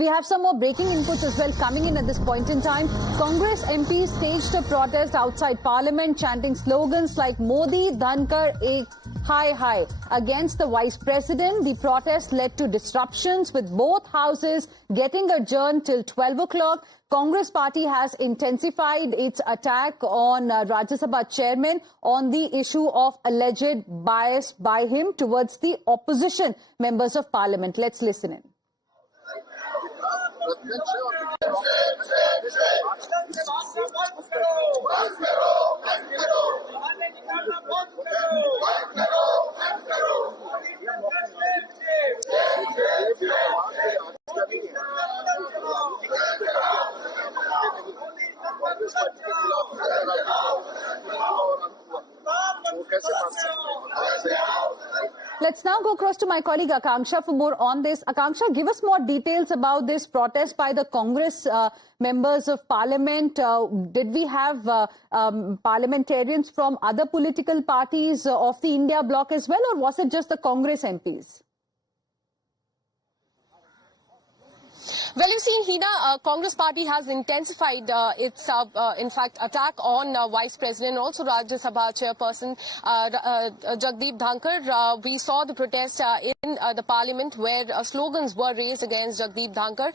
We have some more breaking inputs as well coming in at this point in time. Congress MPs staged a protest outside Parliament, chanting slogans like Modi, Dhankar, Ek, Hi, Hi against the Vice President. The protest led to disruptions with both houses getting adjourned till 12 o'clock. Congress party has intensified its attack on Rajya Sabha chairman on the issue of alleged bias by him towards the opposition members of Parliament. Let's listen in. Let's now go across to my colleague Akanksha for more on this. Akanksha, give us more details about this protest by the Congress members of Parliament. Did we have parliamentarians from other political parties of the India bloc as well, or was it just the Congress MPs? Well, you see, Hina, Congress party has intensified its, in fact, attack on Vice President, also Rajya Sabha chairperson Jagdeep Dhankar. We saw the protest in the Parliament where slogans were raised against Jagdeep Dhankar.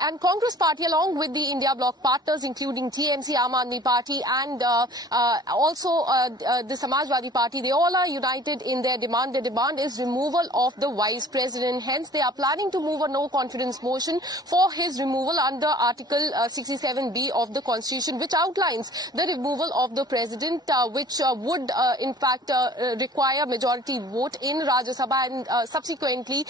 And Congress party, along with the India bloc partners, including TMC, Aam Aadmi Party, and also the Samajwadi Party, they all are united in their demand. Their demand is removal of the Vice President. Hence, they are planning to move a no-confidence motion for his removal under Article 67B of the Constitution, which outlines the removal of the President, which would in fact require majority vote in Rajya Sabha and subsequently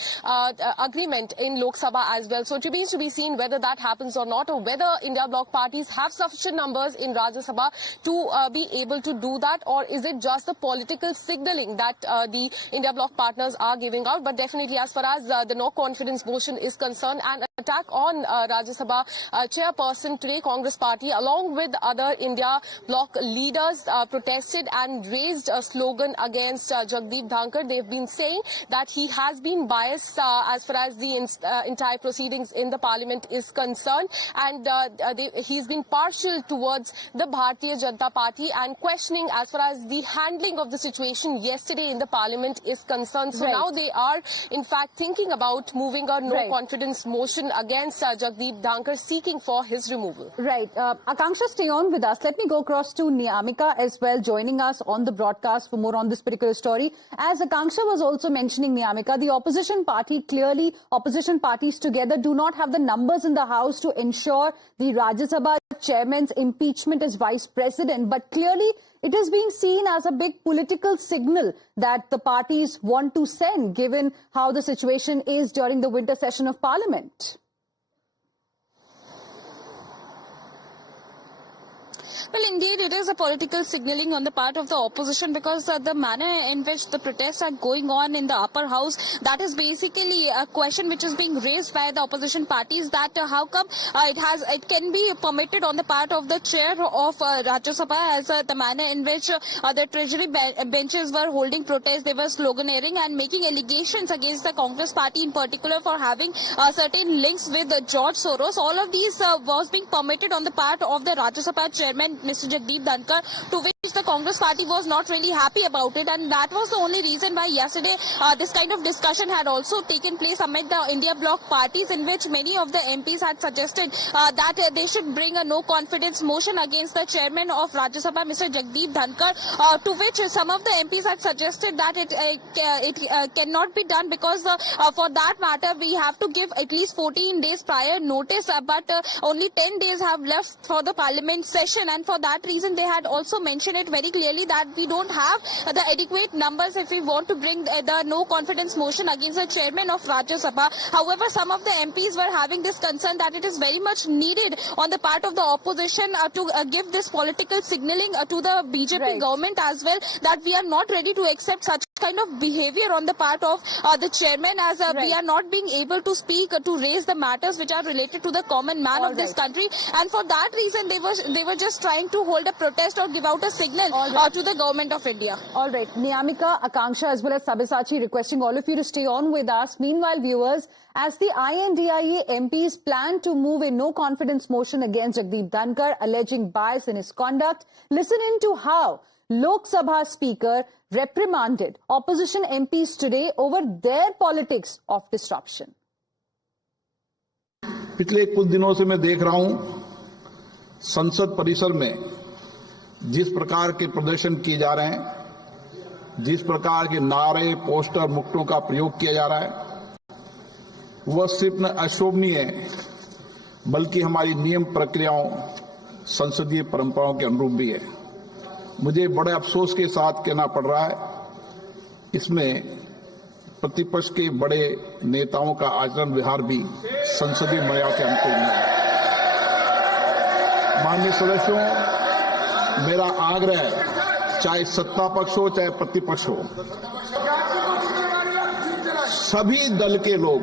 agreement in Lok Sabha as well. So it remains to be seen whether that happens or not, or whether India bloc parties have sufficient numbers in Rajya Sabha to be able to do that, or is it just the political signalling that the India bloc partners are giving out. But definitely, as far as the no confidence motion is concerned, and attack on Rajya Sabha chairperson today, Congress party along with other India bloc leaders protested and raised a slogan against Jagdeep Dhankar. They've been saying that he has been biased as far as the entire proceedings in the Parliament is concerned, and he's been partial towards the Bharatiya Janata Party and questioning as far as the handling of the situation yesterday in the Parliament is concerned. So now they are in fact thinking about moving a no confidence motion against Jagdeep Dhankar, seeking for his removal. Right. Akanksha, stay on with us. Let me go across to Niyamika as well, joining us on the broadcast for more on this particular story. As Akanksha was also mentioning, Niyamika, the opposition party, clearly opposition parties together do not have the numbers in the House to ensure the Rajya Sabha chairman's impeachment as vice president. But clearly it is being seen as a big political signal that the parties want to send, given how the situation is during the winter session of Parliament. Well, indeed, it is a political signaling on the part of the opposition, because the manner in which the protests are going on in the upper house, that is basically a question which is being raised by the opposition parties, that how come it can be permitted on the part of the chair of Rajya Sabha, as the manner in which the treasury benches were holding protests, they were sloganeering and making allegations against the Congress party in particular for having certain links with George Soros. All of these was being permitted on the part of the Rajya Sabha chairman, Mr. Jagdeep Dhankar, to which the Congress party was not really happy about it, and that was the only reason why yesterday this kind of discussion had also taken place amid the India bloc parties, in which many of the MPs had suggested that they should bring a no confidence motion against the chairman of Rajya Sabha, Mr. Jagdeep Dhankar, to which some of the MPs had suggested that it cannot be done, because for that matter we have to give at least 14 days prior notice, but only 10 days have left for the Parliament session, and for that reason they had also mentioned it very clearly that we don't have the adequate numbers if we want to bring the no confidence motion against the chairman of Rajya Sabha. However, some of the MPs were having this concern that it is very much needed on the part of the opposition to give this political signaling to the BJP government as well, that we are not ready to accept such kind of behavior on the part of the chairman, as we are not being able to speak to raise the matters which are related to the common man of this country, and for that reason they were just trying to hold a protest or give out a signal to the government of India. All right, Niyamika, Akanksha, as well as Sabyasachi, requesting all of you to stay on with us. Meanwhile, viewers, as the INDIA MPs plan to move a no-confidence motion against Jagdeep Dhankar, alleging bias in his conduct, listen in to how Lok Sabha Speaker reprimanded opposition MPs today over their politics of disruption. पिछले कुछ दिनों से मैं देख रहा हूं संसद परिसर में जिस प्रकार के प्रदर्शन किए जा रहे हैं, जिस प्रकार के नारे, पोस्टर, मुक्तों का प्रयोग किया जा रहा है, वह सिर्फ न अशोभनीय है बल्कि हमारी नियम प्रक्रियाओं, संसदीय परंपराओं के अनुरूप भी है। मुझे बड़े अफसोस के साथ कहना पड़ रहा है, इसमें प्रतिपक्ष के बड़े नेताओं का आचरण व्यवहार भी संसदीय मर्यादा के अनुकूल नहीं है। माननीय सदस्यों, मेरा आग्रह है, चाहे सत्ता पक्ष हो चाहे प्रतिपक्ष हो, सभी दल के लोग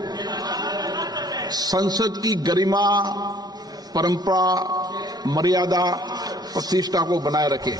संसद की गरिमा, परंपरा, मर्यादा, प्रतिष्ठा को बनाए रखें।